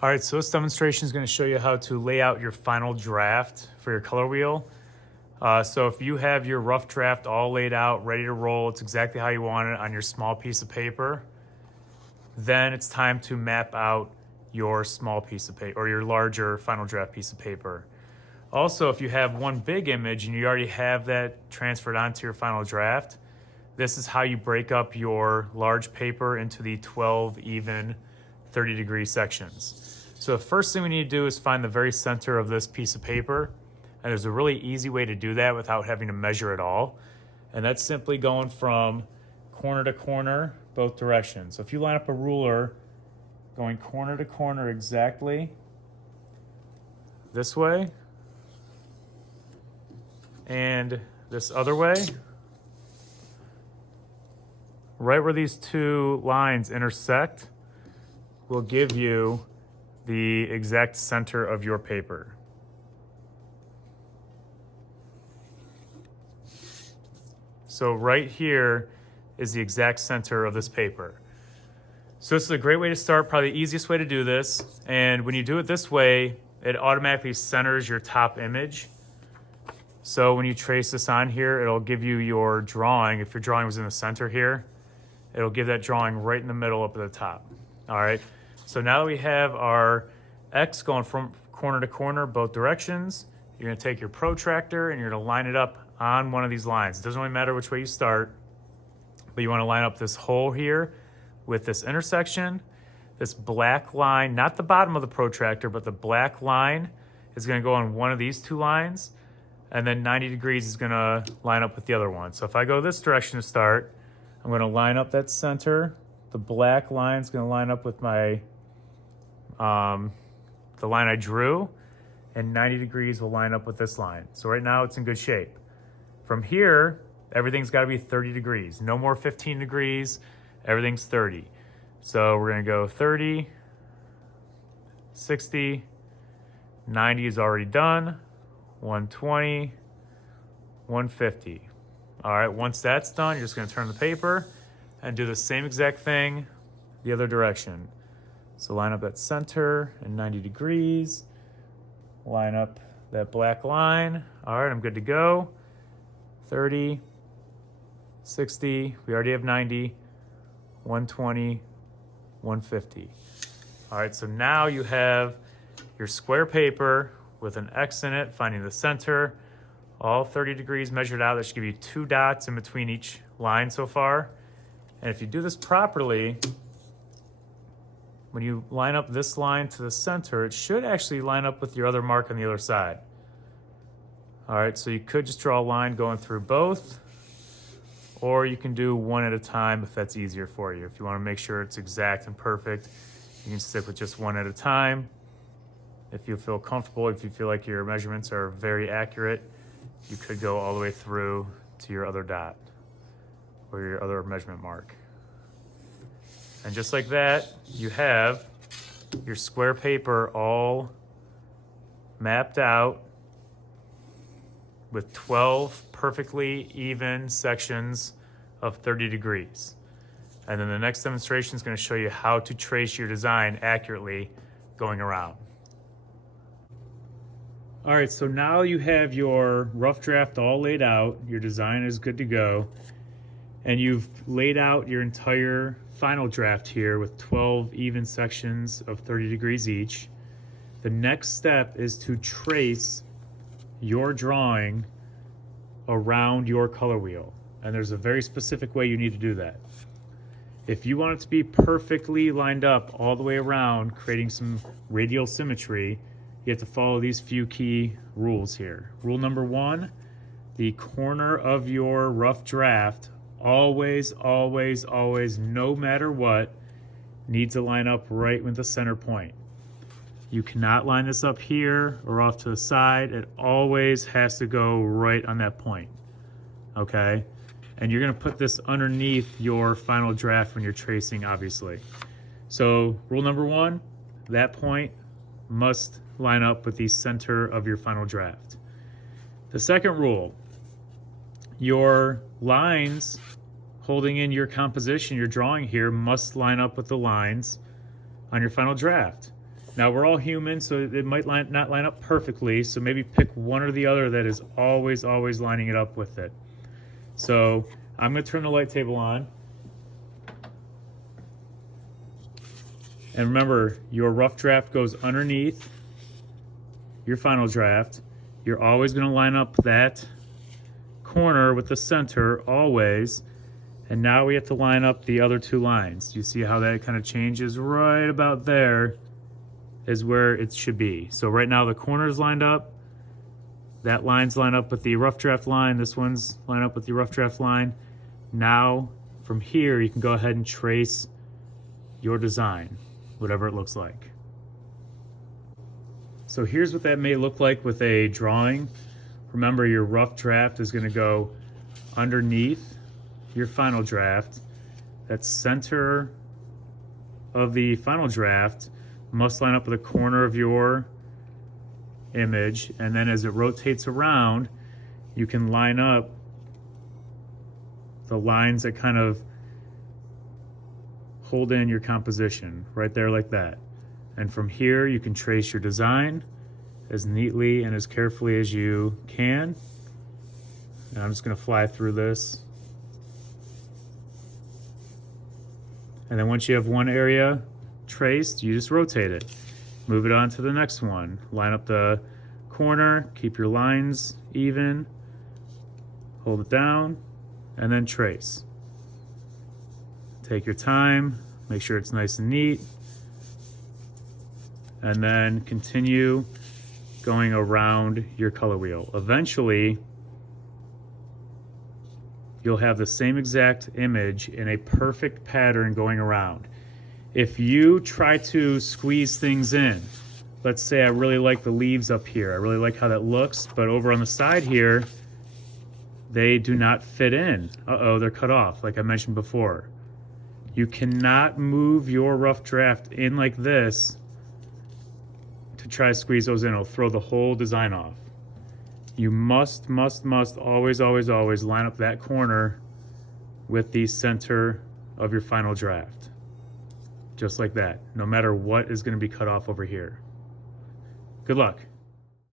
All right, so this demonstration is going to show you how to lay out your final draft for your color wheel. So if you have your rough draft all laid out, ready to roll, it's exactly how you want it on your small piece of paper, then it's time to map out your small piece of paper or your larger final draft piece of paper. Also, if you have one big image and you already have that transferred onto your final draft, this is how you break up your large paper into the 12 even 30-degree sections. So the first thing we need to do is find the very center of this piece of paper. And there's a really easy way to do that without having to measure at all. And that's simply going from corner to corner, both directions. So if you line up a ruler going corner to corner exactly this way and this other way, right where these two lines intersect will give you the exact center of your paper. So right here is the exact center of this paper. So this is a great way to start, probably the easiest way to do this. And when you do it this way, it automatically centers your top image. So when you trace this on here, it'll give you your drawing. If your drawing was in the center here, it'll give that drawing right in the middle up at the top. All right. So now that we have our X going from corner to corner, both directions, you're going to take your protractor and you're going to line it up on one of these lines. It doesn't really matter which way you start, but you want to line up this hole here with this intersection. This black line, not the bottom of the protractor, but the black line is going to go on one of these two lines, and then 90 degrees is going to line up with the other one. So if I go this direction to start, I'm going to line up that center. The black line is going to line up with my the line I drew, and 90 degrees will line up with this line. So right now it's in good shape. From here, everything's got to be 30 degrees. No more 15 degrees. Everything's 30. So we're going to go 30, 60, 90 is already done, 120, 150. All right, once that's done, you're just going to turn the paper and do the same exact thing the other direction. So line up that center and 90 degrees. Line up that black line. All right, I'm good to go. 30, 60, we already have 90, 120, 150. All right, so now you have your square paper with an X in it, finding the center, all 30 degrees measured out. That should give you 2 dots in between each line so far. And if you do this properly, when you line up this line to the center, it should actually line up with your other mark on the other side. All right, so you could just draw a line going through both, or you can do one at a time if that's easier for you. If you want to make sure it's exact and perfect, you can stick with just one at a time. If you feel comfortable, if you feel like your measurements are very accurate, you could go all the way through to your other dot or your other measurement mark. And just like that, you have your square paper all mapped out with 12 perfectly even sections of 30 degrees. And then the next demonstration is going to show you how to trace your design accurately going around. All right, so now you have your rough draft all laid out, your design is good to go, and you've laid out your entire final draft here with 12 even sections of 30 degrees each. The next step is to trace your drawing around your color wheel. And there's a very specific way you need to do that. If you want it to be perfectly lined up all the way around, creating some radial symmetry, you have to follow these few key rules here. Rule number 1, the corner of your rough draft always, always, always, no matter what, needs to line up right with the center point. You cannot line this up here or off to the side. It always has to go right on that point, okay? And you're gonna put this underneath your final draft when you're tracing, obviously. So rule number 1, that point must line up with the center of your final draft. The second rule, your lines holding in your composition, your drawing here, must line up with the lines on your final draft. Now we're all human, so it might not line up perfectly, so maybe pick one or the other that is always lining it up with it. So I'm going to turn the light table on. And remember, your rough draft goes underneath your final draft. You're always going to line up that corner with the center, always. And now we have to line up the other two lines. You see how that kind of changes? Right about there is where it should be. So right now the corner's lined up. That line's lined up with the rough draft line. This one's lined up with the rough draft line. Now from here, you can go ahead and trace your design, whatever it looks like. So here's what that may look like with a drawing. Remember, your rough draft is going to go underneath your final draft. That center of the final draft must line up with the corner of your image, and then as it rotates around, you can line up the lines that kind of hold in your composition right there like that. And from here you can trace your design as neatly and as carefully as you can. And I'm just going to fly through this. And then once you have one area traced, you just rotate it. Move it on to the next one. Line up the corner, keep your lines even, hold it down, and then trace. Take your time, make sure it's nice and neat, and then continue going around your color wheel. Eventually, you'll have the same exact image in a perfect pattern going around. If you try to squeeze things in, let's say I really like the leaves up here, I really like how that looks, but over on the side here, they do not fit in. Uh-oh, they're cut off, like I mentioned before. You cannot move your rough draft in like this to try to squeeze those in. It'll throw the whole design off. You must always line up that corner with the center of your final draft. Just like that, no matter what is going to be cut off over here. Good luck.